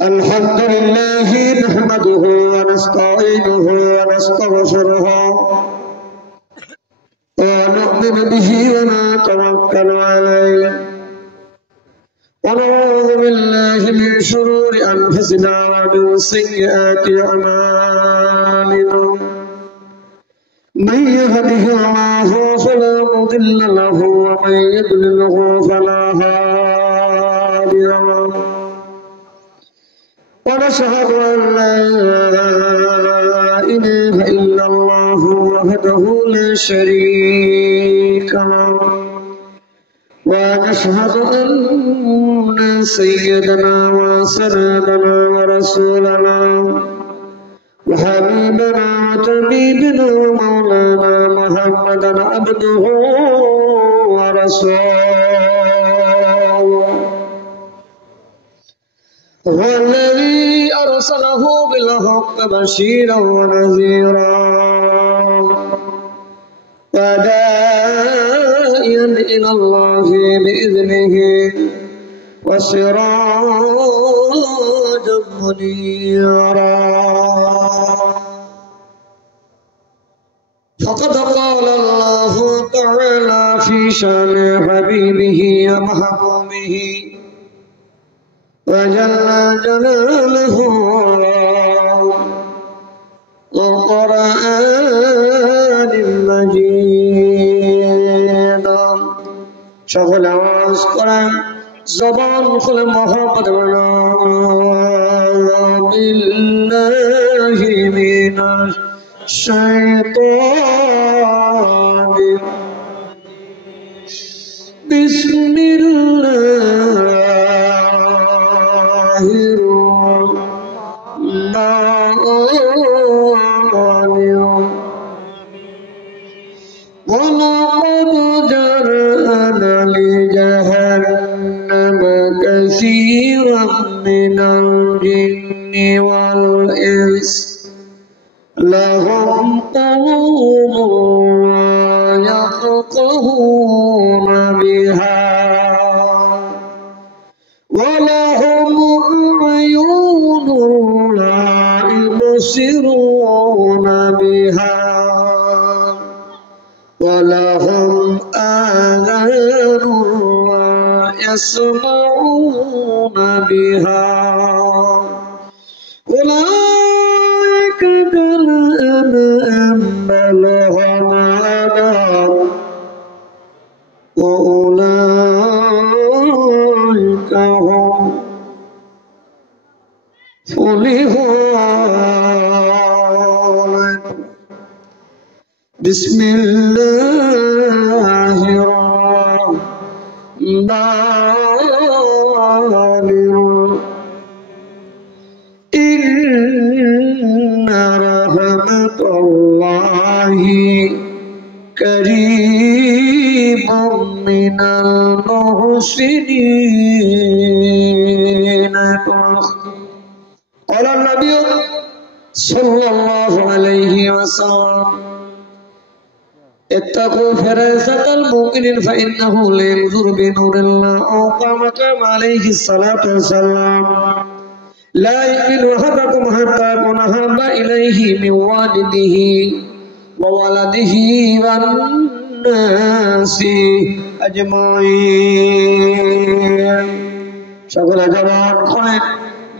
الحمد لله نحمده ونستعينه ونستغفره ونؤمن به ونتوكل عليه ونعوذ بالله من شرور أنفسنا ومن سيئات أعمالنا من يهده الله فلا مضل له ومن يضلله فلا هادي له ونشهد أن لا إله إلا الله وحده لا شريك له ونشهد أن سيدنا وسندنا ورسولنا وحبيبنا وطبيبنا ومولانا محمدا عبده ورسوله هو الذي أرسله بالحق بشيرا ونذيرا وداعيا إلى الله بإذنه وسراجا منيرا فقد قال الله تعالى في شان حبيبه ومحبوبه وجل جلاله والقرآن المجيد সকল আওয়াজ করেন জবান খুলে মহব্বত বিল্লাহি মিনাশ শাইতানির বিসমিল্লাহির রহমানির ولقد جرأنا لجهنم كثيرا من الجن والإنس لهم قلوب لا يفقهون بها ولهم أعين لا يبصرون بها ولهم آذان لا يسمعون بها أولئك كالأنعام بل هم أضل وأولئك هم فلحون بسم الله الرحمن الرحيم إن رحمة الله قريب من المحسنين قال النبي صلى الله عليه وسلم اتقوا فراسة المؤمن فإنه لا ينظر بنور الله أو قام عليه الصلاة والسلام لا يؤمن أحدكم حتى أكون أحب إليه من والده وولده والناس أجمعين সকল জবান খুলে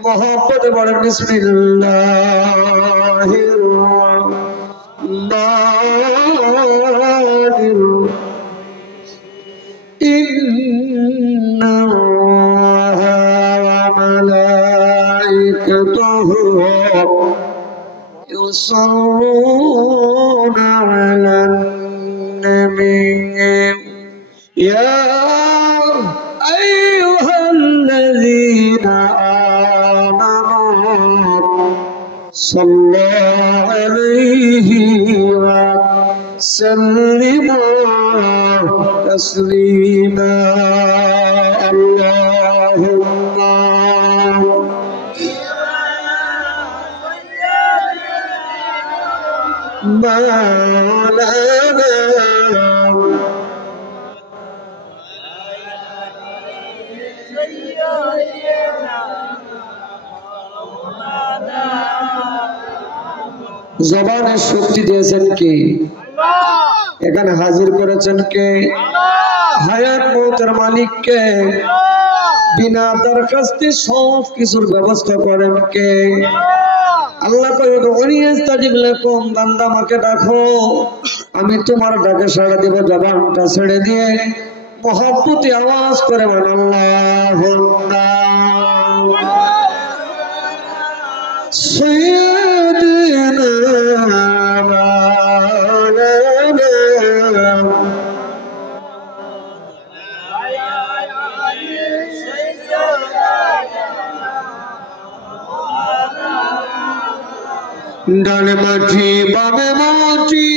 মহব্বত বলেন বিসমিল্লাহির রাহমানির إن الله وملائكته يصلون على النبي يا أيها الذين آمنوا صلوا عليه وسلموا تسليما اللهم مولانا জবানের শক্তি দিয়েছেন কে? এখানে হাজির করেছেন কে? হায়াত মৌতের মালিক কে? বিনা দরখাস্তে সব কিছুর ব্যবস্থা করেন কে? আল্লাহ কইম বান্দা আমাকে ডাকো, আমি তোমার ডাকে সাড়া দিব। জবানটা ছেড়ে দিয়ে মহব্বতে আওয়াজ করে বলেন আল্লাহুম্মা সাইয়্যিদিনা ডানে মাটি বামে মাটি,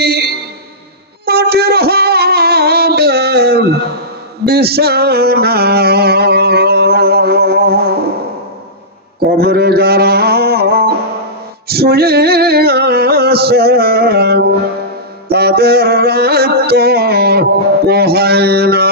মাটির হবে বিছানা। কবরে যারা শুয়ে আছে তাদের রাত তো পোহায় না।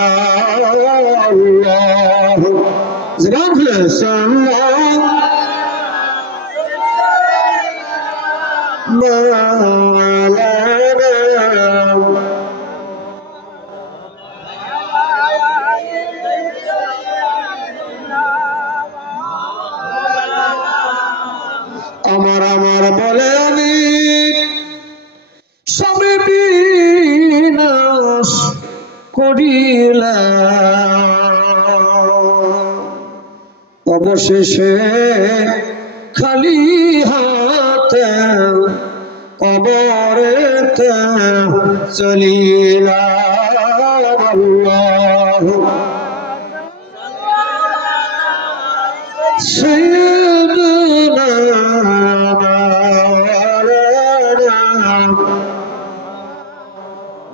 আমার আমার বলে আমি সবে বিনাশ করিলাম, অবশেষে খালি হাতে কবরেতে চলিলাম। আল্লাহ সাইয়্যিদুনা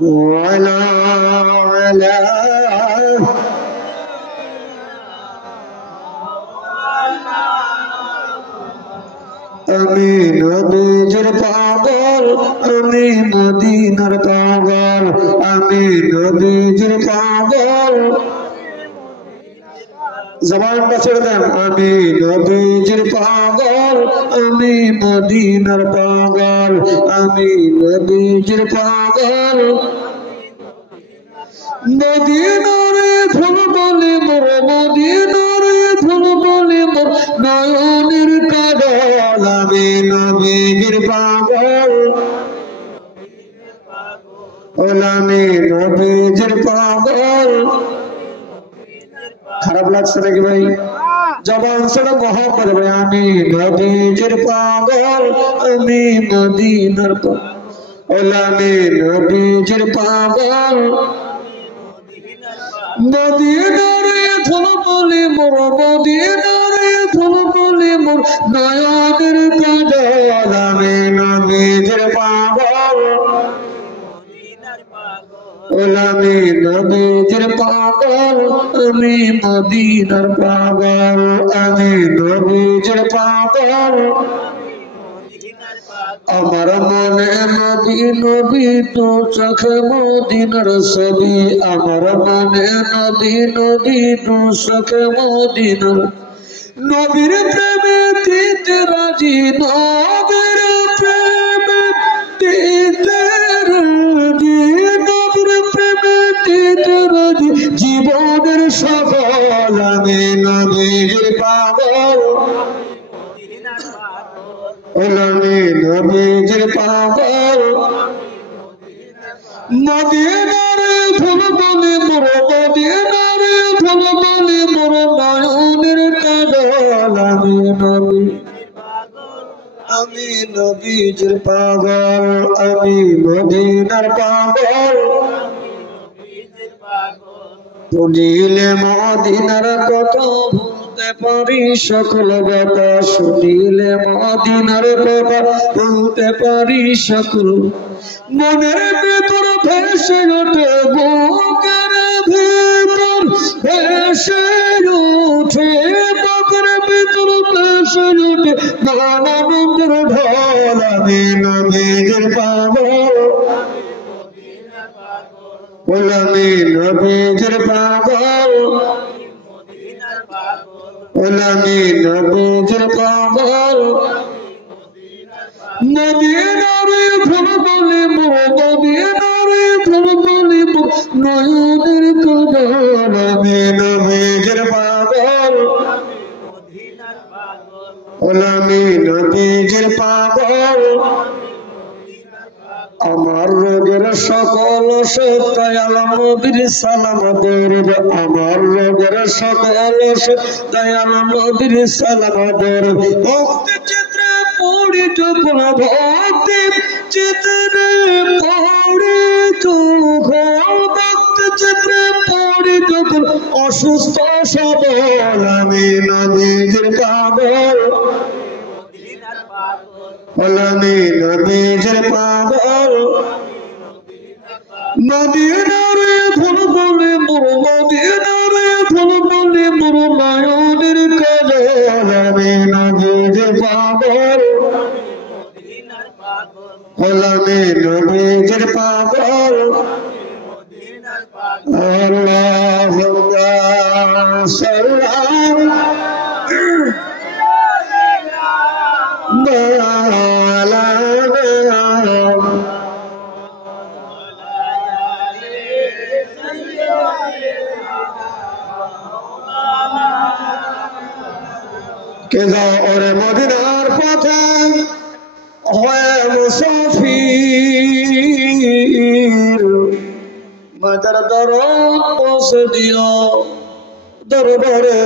ওয়ালা আলা আমি নবীর পাগল, আমি মদিনার পাগল, আমি নবীর পাগল। জবানটা ছেড়ে দেন। আমি নবীর পাগল, আমি মদিনার পাগল, আমি নবীর পাগল। মদিনারে ধুল বলে মোর, মদিনারে ধুল বলে মোর নয়নের কাজল। আমি নবীর পাগল, আমি নবীর পাগল। খারাপ লাগছে নাকি ভাই? জবান ছেড়ে মহব্বত ভাই। আমি নবীর পাগল, আমি মদিনার পাগল, আমি নবীর পাগল। মদিনারে ধুল বলে মোর, মদিনারে ধুল বলে মোর নয়নের কাজল। আমি নবীর পাগল, আমি নবীর পাগল, আমি মদিনার পাগল, আমি নবীর পাগল। আমার মনে নবী নবী তো চোখে মদিনার ছবি, আমার মনে নবী নবী তো চোখে মদিনার। নবীর প্রেমে দিতে রাজি, নবীর প্রেমে দিতে রাজি, নবীর প্রেমে দিতে রাজি জীবনের সফল। আমি নবীর পাগল, আমি নবীর পাগল। মদিনারে ধুল বলে মোর, মদিনারে ধুল বলে মোর নয়নের কাজল। আমি নবী, আমি নবীর পাগল, আমি মদিনার পাগল। শুনিলে মদিনার কথা বলতে পারি সকল কথা, শুনিলে মদিনার কথা বলতে পারি সকল। মনের ভেতর ভেসে ওঠে, বুকের ভেতর ভেসে ওঠে, বুকের ভেতর ভেসে ওঠে আনন্দের ঢল। আমি নবীর পাগল, আমি নবীর পাগল, আমি নবীর পাগল। মদিনারে ফুল বলিব মদিনারে ফুল বলিব নয়নের কাজল আমি নবীর পাগল আমি নবীর পাগল আমার রোগের সকল দয়াল নবীর সালাম দরুদ আমার রোগের সকল দয়াল নবীর সালাম দরুদ ভক্তি চিত্রে পড়ি যখন ভক্তি চিত্রে পড়ি যখন ভক্তি চিত্রে পড়ি যখন অসুস্থ সবল আমি নবীর পাগল আমি নবীর পাগল মদিনারে ফুল বলে মোর মদিনারে ফুল বলে মোর নয়নের কাজল আমি নবীর পাগল আমি নবীর পাগল আল্লাহুম্মা সাল্লাল্লাহু ওরে মদিনার পথে হয় মুসাফির মাদার দরদ পৌঁছে দিও দরবারে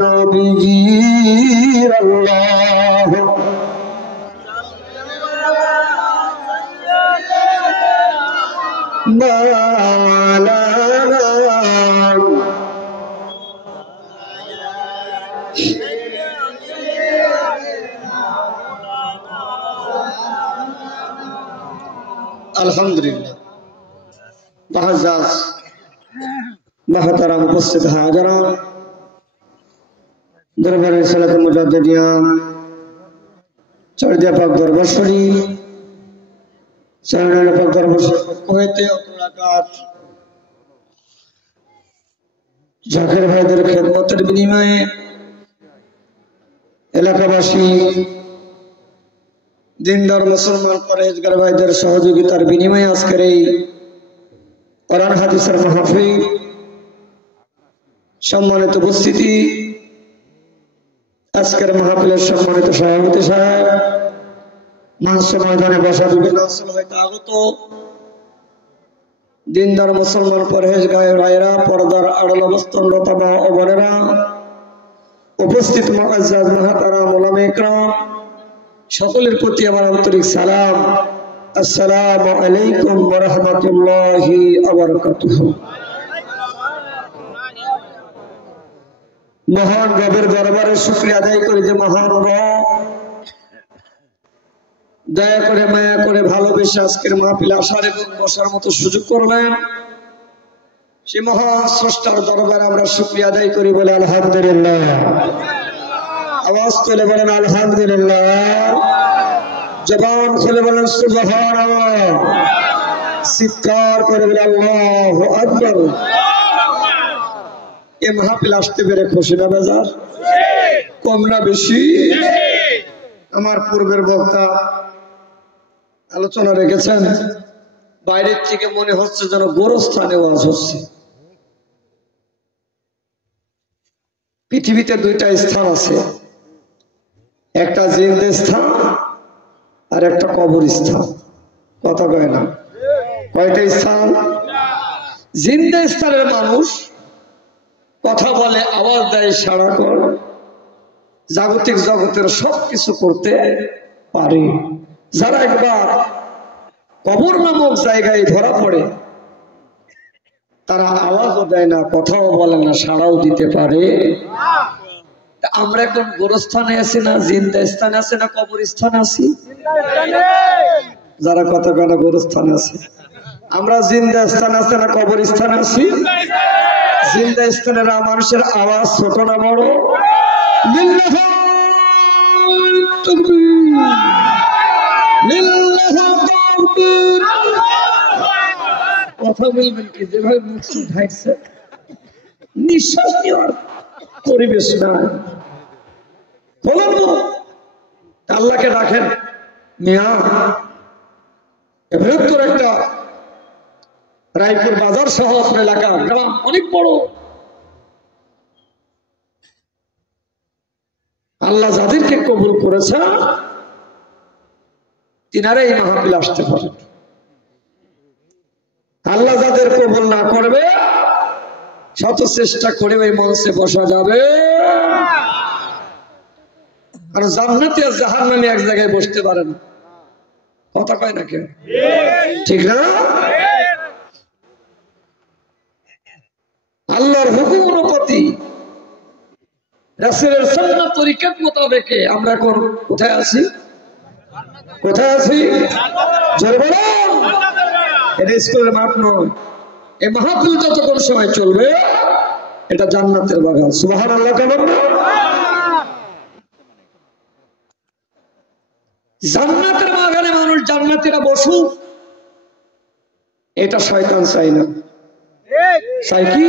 নবীর আল্লাহ আলহামদুলিল্লাহ বাহাজাজ মাহতারাম উপস্থিত হাজারা দরবারে সালাত মুজাদ্দিদিয়া চর্যা পাক দরবার শরীফ সালাত পাক দরবার শরীফ কোয়েতে অতরাকাত জাকির ভাইদের খেদমতের বিনিময়ে এলাকাবাসী দিনদার মুসলমান পরহেজগার ভাইদের সহযোগিতার বিনিময়ে আজকের এই কোরআন হাদিসের মাহফিল সম্মানিত উপস্থিতি আজকের মাহফিলের সম্মানিত সভাপতি সাহেব মঞ্চ ময়দানে বসা বিভিন্ন অঞ্চল হইতে আগত দিনদার মুসলমান পরহেজগার ভাইরা পর্দার আড়াল অবস্থানরত মা ও বোনেরা উপস্থিত মুআজ্জাজ মাহতারাম উলামা ইকরাম সকলের প্রতি আমার আন্তরিক সালাম আসসালামু আলাইকুম ওয়া রাহমাতুল্লাহি ওয়া বারাকাতুহু মহান রবের দরবারে শুকরিয়া আদায় করি যে মহান রব দয়া করে মায়া করে ভালোবেসে আজকের মাহফিলে আসার এবং বসার মতো সুযোগ করলেন সে মহান স্রষ্টার দরবারে আমরা শুকরিয়া আদায় করি বলে আলহামদুলিল্লাহ আওয়াজ তুলে বলেন আলহামদুলিল্লাহ জবান খুলে বলেন সুবহানাল্লাহ চিৎকার করে বলেন আল্লাহু আকবার এই মাহফিল আসতে পেরে খুশি না বেজার কম না বেশি আমার পূর্বের বক্তা আলোচনা রেখেছেন বাইরের থেকে মনে হচ্ছে যেন গোরস্থানে ওয়াজ হচ্ছে পৃথিবীতে দুইটা স্থান আছে একটা জিন্দা স্থান আর একটা কবরস্থান কথা কয় না কয়টা স্থান জিন্দা স্থানের মানুষ কথা বলে আওয়াজ দেয় সাড়া করে জাগতিক জগতের সবকিছু করতে পারে যারা একবার কবর নামক জায়গায় ধরা পড়ে তারা আওয়াজও দেয় না কথাও বলে না সাড়াও দিতে পারে আমরা এখন গোরস্থানে আছি না জিন্দা স্থানে আছে না কবরস্থানে আছি যারা কথা কেনা গোরস্থানে আছে আমরা জিন্দা স্থানে আছে না কবরস্থানে আছি জিন্দা স্থানের মানুষের আওয়াজ ছোট না বড় কথা বলবেন কি যেভাবে মুক্তি ঢাকছে নিঃশ্বাস নেওয়ার পরিবেশ না বলুন আল্লাহকে রাখেন মিয়া বৃহত্তর একটা রায়পুর বাজার সহ এলাকা গ্রাম অনেক বড়। আল্লাহ যাদেরকে কবুল করেছে তিনারা এই মাহফিল আসতে পারে। আল্লাহ যাদের কবুল না করবে শত চেষ্টা করে ওই মঞ্চে বসা যাবে আর জান্নাতি আর জাহান্নামী এক জায়গায় বসতে পারে না। কথা কয় না কেন? ঠিক না? আল্লাহর হুকুম অনুপাতি রাসূলের সুন্নাত তরিকত মোতাবেক আমরা এখন কোথায় আছি? কোথায় আছি? জোরে বলুন। এটা স্কুলের মাঠ নয়। এই মাহফিল যতক্ষণ সময় চলবে এটা জান্নাতের বাগান। সুবহানাল্লাহ কেন? জান্নাতের বাগানে মানুষ জান্নাতীরা বসুক এটা শয়তান চাই না। চাই কি?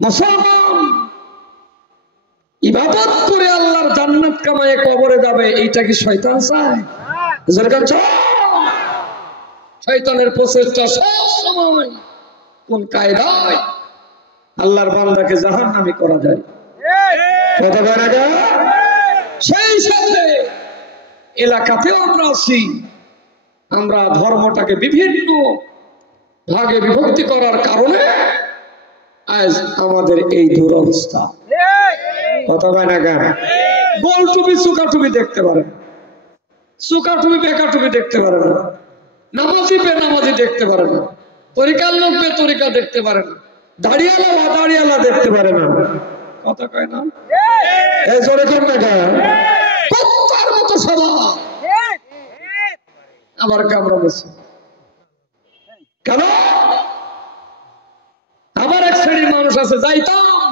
মুসলমান ইবাদত করে আল্লাহর জান্নাত কামায়ে কবরে যাবে এইটা কি শয়তান চায়? শয়তানের প্রচেষ্টা সব সময় কোন কায়দায় আল্লাহর বান্দাকে জাহান্নামী করা যায়। কথা বলা যায়। সেই সাথে এলাকাতেও আমরা আছি, আমরা ধর্মটাকে বিভিন্ন ভাগে বিভক্তি করার কারণে আজ আমাদের এই দুরবস্থা। কথা বলে না কেন? গোল টুপি চুকা টুপি দেখতে পারে, চুকা টুপি বেকা টুপি দেখতে পারে না, নামাজি বেনামাজি দেখতে পারে না, তরিকার লোক বে তরিকা দেখতে পারে না, দাড়িয়ালা বা দাড়িয়ালা দেখতে পারে না। কথা কয় না? এই জোরে কর না কেন? কুত্তার মতো স্বভাব আমার কামড়া বসে কেন? আমার এক শ্রেণীর মানুষ আছে যাইতাম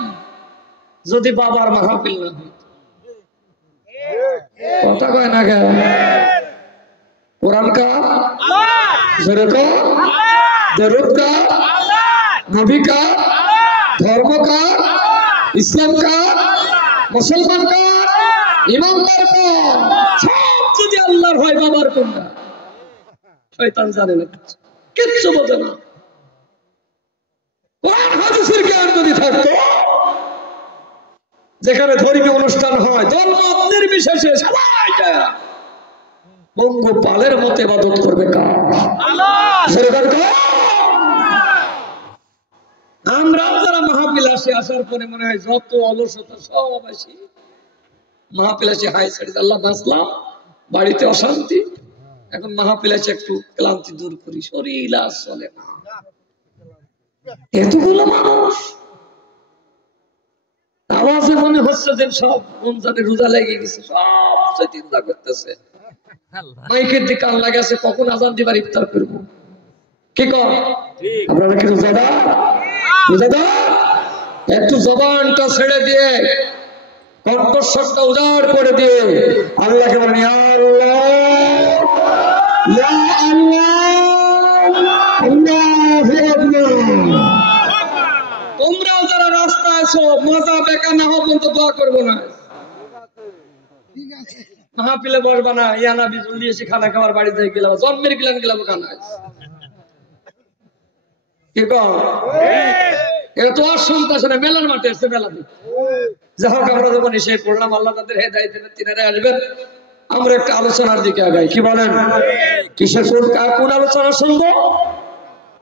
যদি বাবার মাহফিল না হইত। কথা কয় না কেন? কোরআন কা জোরে কর, দরুদ কা, নবী কা, ধর্ম কা, ইসলাম কা, মুসলমান কা, ইমানদার কা, সব যদি আল্লাহর হয় বাবার কোনটা? শয়তান জানে না, কিচ্ছু বোঝে না। কোরআন হাদিসের জ্ঞান যদি থাকতো, যেখানে ধর্মীয় অনুষ্ঠান হয় ধর্ম নির্বিশেষে সবাই পঙ্গপালের মতো ইবাদত করবে কার? আমরা যারা মাহফিল আসি, আসার পরে মনে হয় যত অলসতা সব আসি মাহফিল আসি হাই সাইড আল্লাহ বাঁচলাম, বাড়িতে অশান্তি, এখন মাহফিল আসে একটু ক্লান্তি দূর করি, শরীর আর চলে না। এতগুলো মানুষ আওয়াজে মনে হচ্ছে যে সব রমজানের রোজা লেগে গেছে, সব চৈতি রোজা করতেছে, মাইকের দিকে কান লাগে আছে, কখন আজান দিবার ইফতার করবো। কি কর আপনারা? কি রোজাদার? রোজাদার একটু জবানটা ছেড়ে দিয়ে কণ্ঠস্বরটা উজাড় করে দিয়ে আল্লাহকে বলেন ইয়া আল্লাহ, ইয়া আল্লাহ, আল্লাহু আকবার। তোমরাও যারা রাস্তায় আছো মজা বেকা না হওয়া পর্যন্ত দোয়া করবো না। মাহফিলে বসবা না, ইয়ানা বিজুল দিয়ে এসে খানা খাবার বাড়িতে গেলাম, জন্মের গেলাম গেলাম খানা। কি কর? এটা তো আর শুনতেছে না, মেলার মাঠে এসে মেলা দিচ্ছে। যাই হোক, আমরা যখন এসে পড়লাম, আল্লাহ তাদের হেদায়েত দেবেন, তিনারা আসবেন, আমরা একটা আলোচনার দিকে আগাই। কি বলেন? কিসের কোন আলোচনা শুনবো?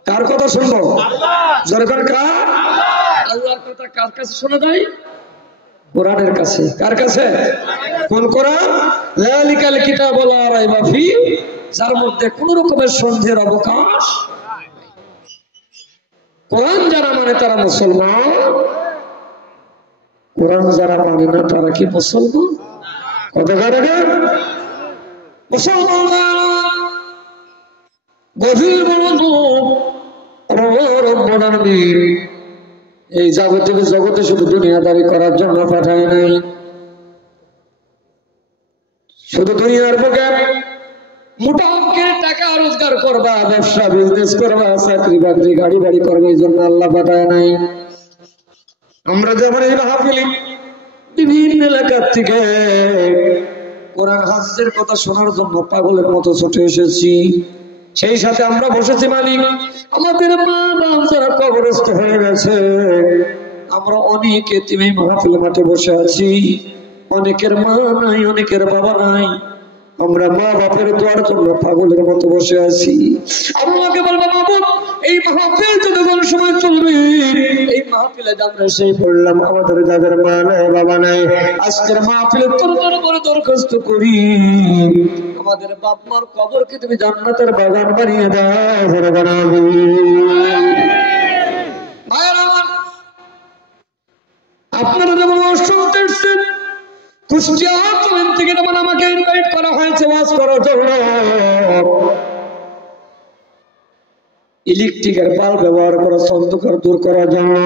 কার কথা শুনবো? জোরে কার? আল্লাহর কথা কার কাছে শোনা যায়? কোরআনের কাছে। কার কাছে? কোন কোরআন? যালিকাল কিতাবু লা রাইবা ফি, যার মধ্যে কোন রকমের সন্দেহের অবকাশ। কোরআন যারা মানে তারা মুসলমান, কোরআন যারা মানে না তারা কি মুসলমান? কথা কারণে মুসলমান গভীর এই জাগতিক জগতে শুধু দুনিয়াদারি করার জন্য পাঠায় নাই, শুধু দুনিয়ার বুকে মোটা অঙ্কের টাকা রোজগার করবা, ব্যবসা বিজনেস করবা, চাকরি বাকরি গাড়ি বাড়ি করবে, এই জন্য আল্লাহ পাঠায় নাই। আমরা যেমন এই মাহফিল বিভিন্ন এলাকার থেকে কোরআন হাদিসের কথা শোনার জন্য পাগলের মতো ছুটে এসেছি। সেই সাথে আমরা বসেছি মালিক, আমাদের মা বাপ যারা কবরস্থ হয়ে গেছে, আমরা অনেকে তুমি মাহফিল মাঠে বসে আছি, অনেকের মা নাই, অনেকের বাবা নাই, আমরা মা বাপের দোয়ার জন্য পাগলের মতো বসে আছি। আমাকে বলবো বাবু, এই মাহফিল যতক্ষণ সময় চলবে, এই মাহফিলে আমরা সেই পড়লাম আমাদের যাদের মা নাই বাবা নাই, আজকের মাহফিলে তোর করে দরখাস্ত করি, আমাদের বাপ মার কবরকে তুমি জান্নাতের বাগান বানিয়ে দাও। আপনারা যেমন শুনতে এসেছেন, কুষ্টিয়া থেকে যেমন আমাকে ইনভাইট করা হয়েছে ওয়াজ করার জন্য, ইলেকট্রিকের বাল্ব ব্যবহার করা, অন্ধকার দূর করার জন্য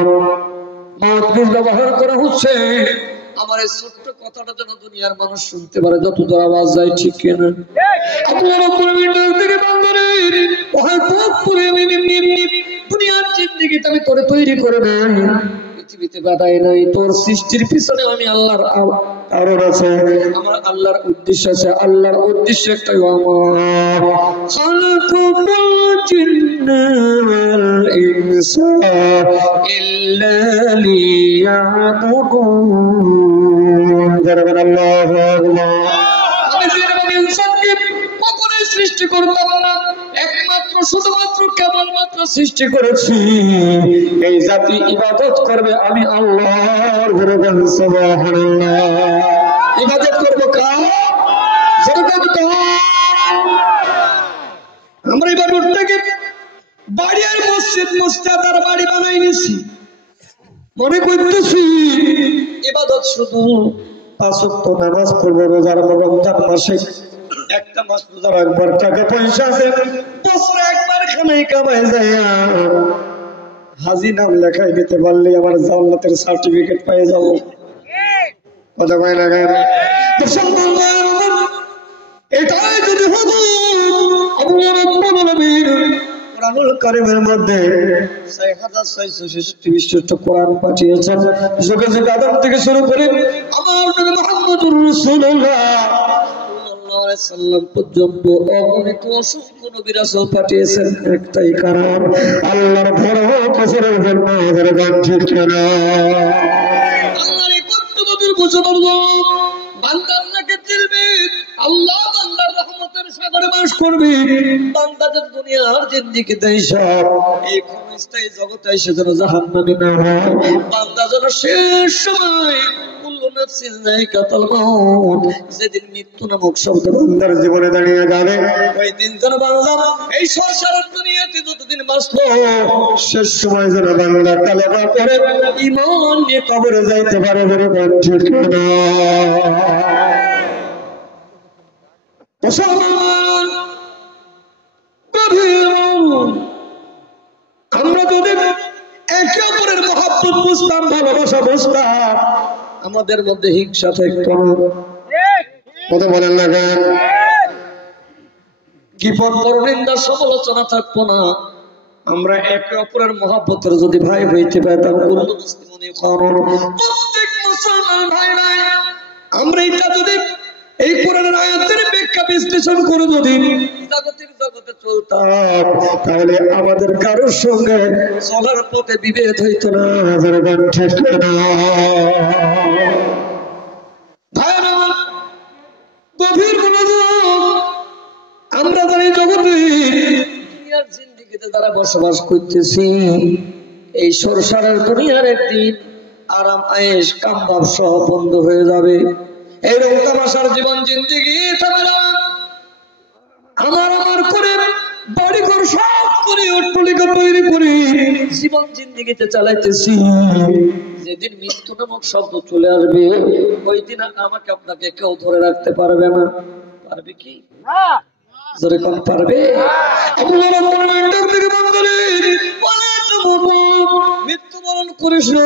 মাহফিল ব্যবহার করা হচ্ছে। আমার এই ছোট্ট কথাটা যেন দুনিয়ার মানুষ শুনতে পারে, যত দূর আওয়াজ যায়, ঠিক কিনা? আপনারা দুনিয়ার জিন্দেগিতে আমি তোরে তৈরি করে নাই, পৃথিবীতে বাধাই নাই, তোর সৃষ্টির পিছনে আমি আল্লাহর কারণ আছে, আমার আল্লাহর উদ্দেশ্য আছে। আল্লাহর উদ্দেশ্য একটাই, আমার খালাকুল জিন্না ওয়াল ইনসা ইল্লা লিয়াবুদুন। আল্লাহু আকবার। আমি যেরকম ইনসানকে কখনো সৃষ্টি করতাম না, একমাত্র শুধুমাত্র কেবলমাত্র সৃষ্টি করেছি এই জাতি ইবাদত করবে আমি আল্লাহর। সুবহানাল্লাহ। ইবাদত করবো কার? আমরা ইবাদতটাকে বাড়ি আর মসজিদ মুস্তাদ আর বাড়ি বানাই নিছি, মনে করতেছি ইবাদত শুধু 5 ওয়াক্ত নামাজ পড়বো, রোজার রমজান মাসে একটা মাস রোজা রাখবার, টাকা পয়সা আছে, বছরে একবার খানাই কামাই যায়, হাজি নাম লেখাই দিতে পারলে আমার জান্নাতের সার্টিফিকেট পেয়ে যাবো। কথা কয় না কেন? এটাই যদি হতো, আল্লাহ রাব্বুল আলামিন কোরআনুল কারীমের মধ্যে 6666 বিশিষ্ট কোরআন পাঠিয়েছেন। যুগে যুগে আদম থেকে শুরু করে আমার নবী মুহাম্মদুর রাসূলুল্লাহ সাল্লাল্লাহু আলাইহি সাল্লাম পর্যন্ত অগণিত অসংখ্য নবী রাসূল পাঠিয়েছেন, একটাই কারণ আল্লাহর বড় কসরের জন্য। ঠিক না? আল্লাহর এই কর্তব্যের ঘোষণার জন্য বান্দা আল্লাহকে চিনবে, আল্লাহ বান্দার রহমতের সাগরে বাস করবে। বান্দা যখন দুনিয়ার জিন্দেগিতে সব এই ক্ষণস্থায়ী জগতে এসে যেন জাহান্নামী না হয়, বান্দা যেন শেষ সময় কুল্লু নাফসিন যায়কাতুল মাউত, যেদিন মৃত্যু নামক শব্দ বান্দার জীবনে দাঁড়িয়ে যাবে, ওই দিন যেন বান্দা এই সংসার দুনিয়াতে যতদিন বাঁচলো, শেষ সময় যেন বান্দা কালেমা পড়ে ঈমান নিয়ে কবরে যাইতে পারে। বলে ঠিক না? আমরা যদি একে অপরের মহব্বত বুঝতাম, ভালোবাসা বুঝতাম, আমাদের মধ্যে হিংসা থাকতো না। কথা বলেন না কেন? গীবত, পরনিন্দা, সমালোচনা থাকতো না। আমরা একে অপরের মহব্বতের যদি ভাই হইতে পারতাম, প্রত্যেক মুসলমান ভাই ভাই, আমরা এটা যদি এই কোরআনের আয়াতের ব্যাখ্যা বিশ্লেষণ করে যদি জাগতিক জগতে চলতাম, তাহলে আমাদের কারোর সঙ্গে চলার পথে বিভেদ হইতো না। গভীর মনোযোগ। আমরা জানি জগতে দুনিয়ার জিন্দেগিতে যারা বসবাস করতেছি, এই সংসারের দুনিয়ার একদিন আরাম আয়েশ কামবাব সহ বন্ধ হয়ে যাবে। এই রং তামাশার জীবন জিন্দেগি আমার করে বাড়ি ঘর সব করে অট্টালিকা তৈরি করে জীবন জিন্দেগিতে চালাইতেছি, যেদিন মৃত্যু নামক শব্দ চলে আসবে, ওই দিন আমাকে আপনাকে কেউ ধরে রাখতে পারবে না। পারবে কি? যেরকম পারবে। মৃত্যুবরণ করিস না,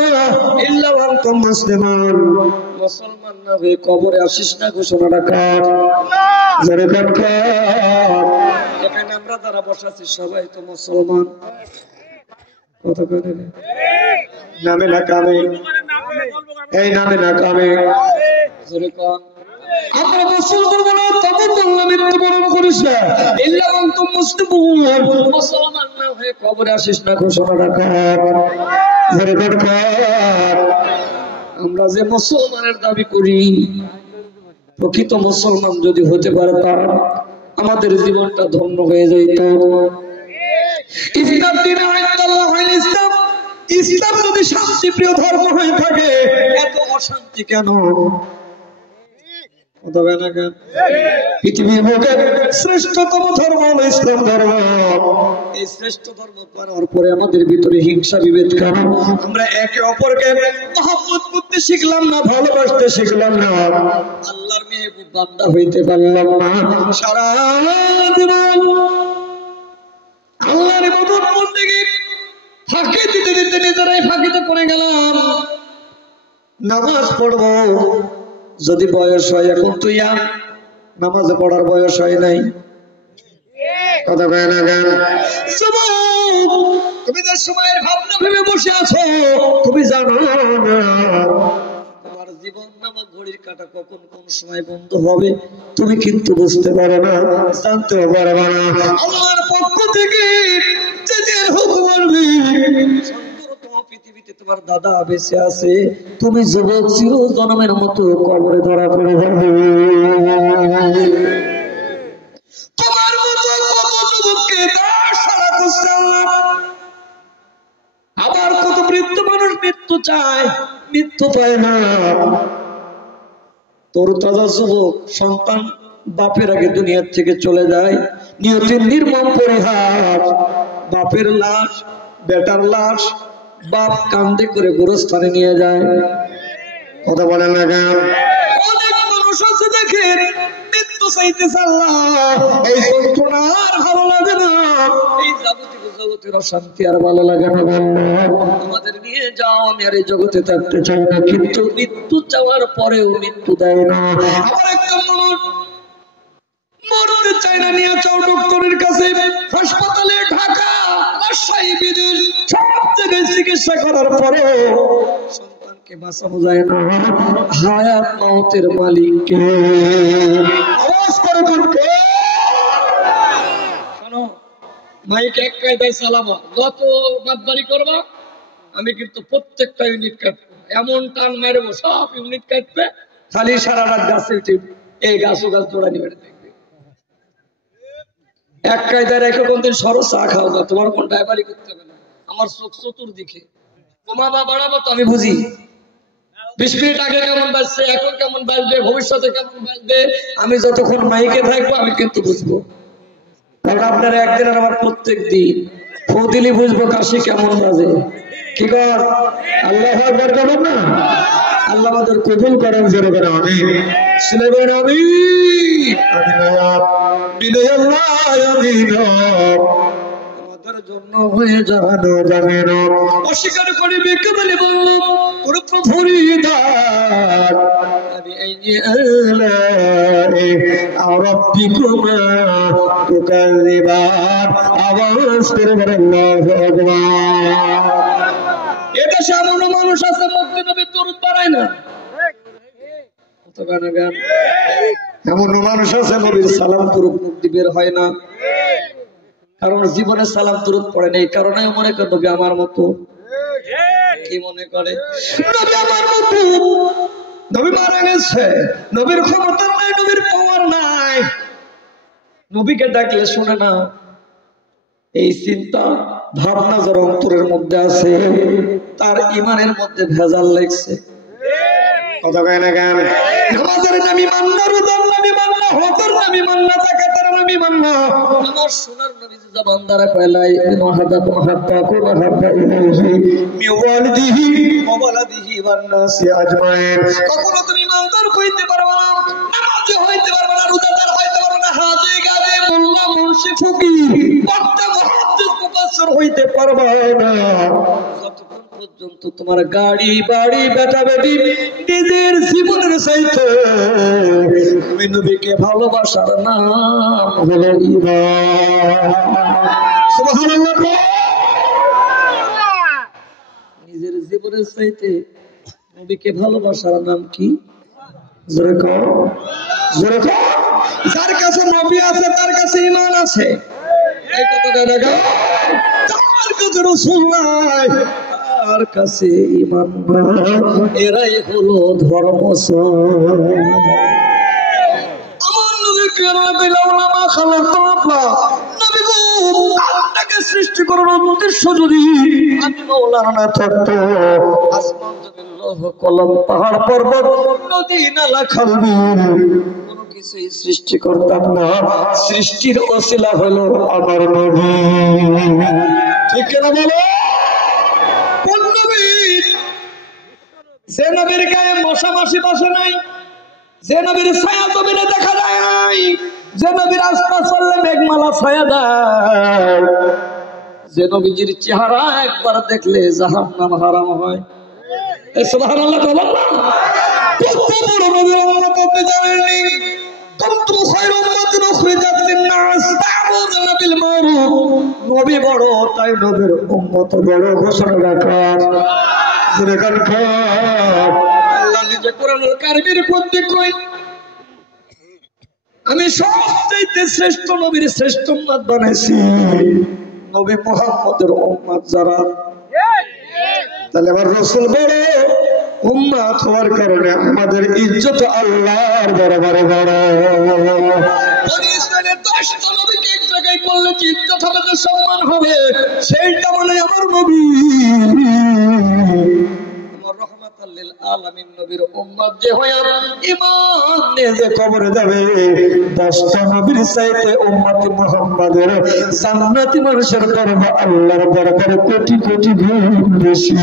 মুসলমান না হয়ে কবরে আসিস না। ঘোষণাটা কার? এখানে আমরা যারা বসাচ্ছি সবাই তো মুসলমান। কথা কয় নামে না কামে, এই নামে না কামে, আমরা গোসল করবো না, তবে বললাম মৃত্যুবরণ করিস না, ইল্লা আনতুম মুসলিমুন, মুসলমান না হয়ে কবরে আসিস না, ঘোষণাটা কর। আমরা যে মুসলমানের দাবি করি, প্রকৃত মুসলমান যদি হতে পারতাম আমাদের জীবনটা ধন্য হয়ে যেত। ইসলাম যদি শান্তিপ্রিয় ধর্ম হয়ে থাকে, এত অশান্তি কেন? পৃথিবীর বুকে শ্রেষ্ঠতম ধর্ম হলো ইসলাম ধর্ম। এই শ্রেষ্ঠ ধর্ম পাওয়ার পরে আমাদের ভিতরে হিংসা বিভেদ কেন? আমরা একে অপরকে মহব্বত করতে শিখলাম না, ভালোবাসতে শিখলাম না, আল্লাহর মেহবুব বান্দা হইতে পারলাম না। সারা জীবন আল্লাহর ইবাদত করতে গিয়ে ফাঁকি দিতে দিতে নিজেরাই ফাঁকিতে পড়ে গেলাম। নামাজ পড়বো যদি বয়স হয়, এখন তো নামাজ পড়ার বয়স হয় নাই, কথা কয় না গান। তুমি যে সময়ের ভাবনা ভেবে বসে আছো, তুমি জানো না তোমার জীবন নামক ঘড়ির কাঁটা কখন কোন সময় বন্ধ হবে, তুমি কিন্তু বুঝতে পারো না, জানতেও পারবে না। আল্লাহর পক্ষ থেকে যে হুকুম আসবে, পৃথিবীতে তোমার দাদা বেঁচে আছে, তুমি যুবক চির জন্মের মতো কবরে ধরা পড়ে যাবে। তোমার মতো কত যুবককে সারা করছে আল্লাহ। আবার কত বৃদ্ধ মানুষ মৃত্যু চায়, মৃত্যু পায় না। তোর তাজা যুবক সন্তান বাপের আগে দুনিয়ার থেকে চলে যায়, নিয়তির নির্মম পরিহাস। বাপের লাশ, বেটার লাশ বাপ কান্দে করে গোরস্থানে নিয়ে যায়, কথা বলে না কেন? অনেক মানুষ আছে দেখেন মৃত্যু চাইতেছে আল্লাহ, এই যন্ত্রণা আর ভালো লাগে না, এই জগতের অশান্তি আর ভালো লাগে না। আমাদের নিয়ে যাও, আমি আর এই জগতে থাকতে চাই না, কিন্তু মৃত্যু চাওয়ার পরেও মৃত্যু দেয় না। আবার একটা মানুষ মরতে চায় না, নিয়ে যাও ডক্টরের কাছে, হাসপাতালে, ঢাকা, রাজশাহী, বিদেশ, সব জায়গায় চিকিৎসা করার পরেও সন্তানকে বাঁচানো যায় না। হায়াত মওতের মালিককে আওয়াজ করে করতে শোনো, মাইক এক কায়দায় চালাবো, যত বাদবাড়ি করবা আমি কিন্তু প্রত্যেকটা ইউনিট কাটবো, এমন টান মারবো সব ইউনিট কাটবে, খালি সারা রাত গাছে উঠে এই গাছ ও গাছ জোড়া নিবে দেখবে। এক কায়দায় রেখে কোনদিন সরো চা খাও না, তোমার কোন ড্রাইভারি করতে হবে না। আমার চোখ চতুর্দিকে কমাবা বাড়াবো তো আমি বুঝি, 20 মিনিট আগে কেমন বাজছে, এখন কেমন বাজবে, ভবিষ্যতে কেমন বাজবে, আমি যতক্ষণ মাইকে থাকবো আমি কিন্তু বুঝবো। কারণ আপনারা একদিন আর আমার প্রত্যেক দিন ফু দিলি বুঝবো কাশি কেমন বাজে। কি কর আল্লাহ আকবার করবেন না? আল্লাহ আমাদের কবুল করেন, জোরে করে আমিন। শুনবেন আমিন, আমাদের জন্য হয়ে জানো জানে না। অস্বীকার করে বেঁকে বলে বললাম ওর প্রভুর দান, আমি এই যে রব্বিকুমা তুকাযিবান, আওয়াজ করে বলেন আল্লাহু আকবার। এটা সামান্য মানুষ আছে মধ্যে নবী দরুদ পড়ায় না, এমন মানুষ আছে নবীর সালাম দরুদ মুক্তি বের হয় না, কারণ জীবনে সালাম দরুদ পড়ে না। এই কারণে মনে করে নবী আমার মতো, কি মনে করে নবী আমার মতো, নবী মারা গেছে, নবীর ক্ষমতা নাই, নবীর পাওয়ার নাই, নবীকে ডাকলে শুনে না। এই চিন্তা ভাবনা যার অন্তরের মধ্যে আছে তার ইমানের মধ্যে ভেজাল লাগছে, কথা কয় না কেন? নামাজের নামি মান্না, রোজার নামি মান্না, হজের নামি মান্না, যাকাতের নামি মান্না, আমার সোনার নবী যে জবান দ্বারা কয় লা ইলাহা হাদাকুম হাত্তাকুম হাব্বা ইলাইহি মিওয়ালিদিহি ওয়া ওয়ালাদিহি ওয়ান নাসি আজমাইন। কখনো তুমি ইমানদার হইতে পারবে না, নামাজি হইতে পারবে না, রোজাদার হইতে পারবে না, হাজী গাজী মোল্লা মুন্সি ফকির বক্তা মুহাদ্দিস মুফাসসির হইতে পারবে না যতক্ষণ পর্যন্ত তোমার গাড়ি বাড়ি বেটা বেটি নিজের জীবনের চাইতে তুমি নবীকে ভালোবাসার নাম হলো ঈমান। সুবহানাল্লাহ। নিজের জীবনের চাইতে নবীকে ভালোবাসার নাম কি? জোরে কও। যার কাছে নবী আছে তার কাছে ঈমান আছে, এই কথাটা দেখো। যার কাছে রাসূল নাই তার কাছে ঈমান নাই, এরাই হলো ধর্মসর। আমার নবী কেরামা বিলাউলামা খালাকাল্লাহ, নবী গো আপনাকে সৃষ্টি করার উদ্দেশ্য যদি আমি মাওলানা না থাকতো, আসমান জমিন লৌহ কলম পাহাড় পর্বত নদী নালা খালবিল কোনো কিছুই সৃষ্টি করতাম না। সৃষ্টির ওসিলা হলো আমার নবী। ঠিক না বলো? কোন নবী? যে নবীর গায়ে মশা মাছি বসে নাই, যে নবীর ছায়া জমিনে দেখা যায় নাই, যে নবীর রাস্তা চললে মেঘমালা ছায়া দেয়, যে নবীজির চেহারা একবার দেখলে জাহান্নাম হারাম হয়। সুবহানাল্লাহ বলেন না? কত বড় নবীর উম্মত আপনি জানেননি? কুনতুম খায়রা উম্মাতিন উখরিজাত লিন-নাস তা'মুরুনা বিল মা'রুফ। নবী বড় তাই নবীর উম্মত বড় ঘোষণা রাখার। আল্লাহ নিজে কোরআনুল কারীমের মধ্যে কই, আমি সবচাইতে শ্রেষ্ঠ নবীর শ্রেষ্ঠ উম্মত বানাইছি নবী মুহাম্মদের উম্মত যারা। তাহলে আমার রাসূল বড় উম্মত হওয়ার কারণে আমাদের ইজ্জত আল্লাহর দরবারে বড়। বনি ইসরাইলের 10টা নবীকে এক জায়গায় করলে যে ইজ্জত হবে, যে সম্মান হবে, সেইটা বলে আমার নবী আমার রাহমাতাল লিল আলামিন নবীর উম্মত যে হয় ঈমান নিয়ে যে কবরে যাবে, 10টা নবীর চাইতে উম্মতে মুহাম্মাদের জান্নাতি মানুষের দরবার আল্লাহর দরবারে কোটি কোটি গুণ বেশি।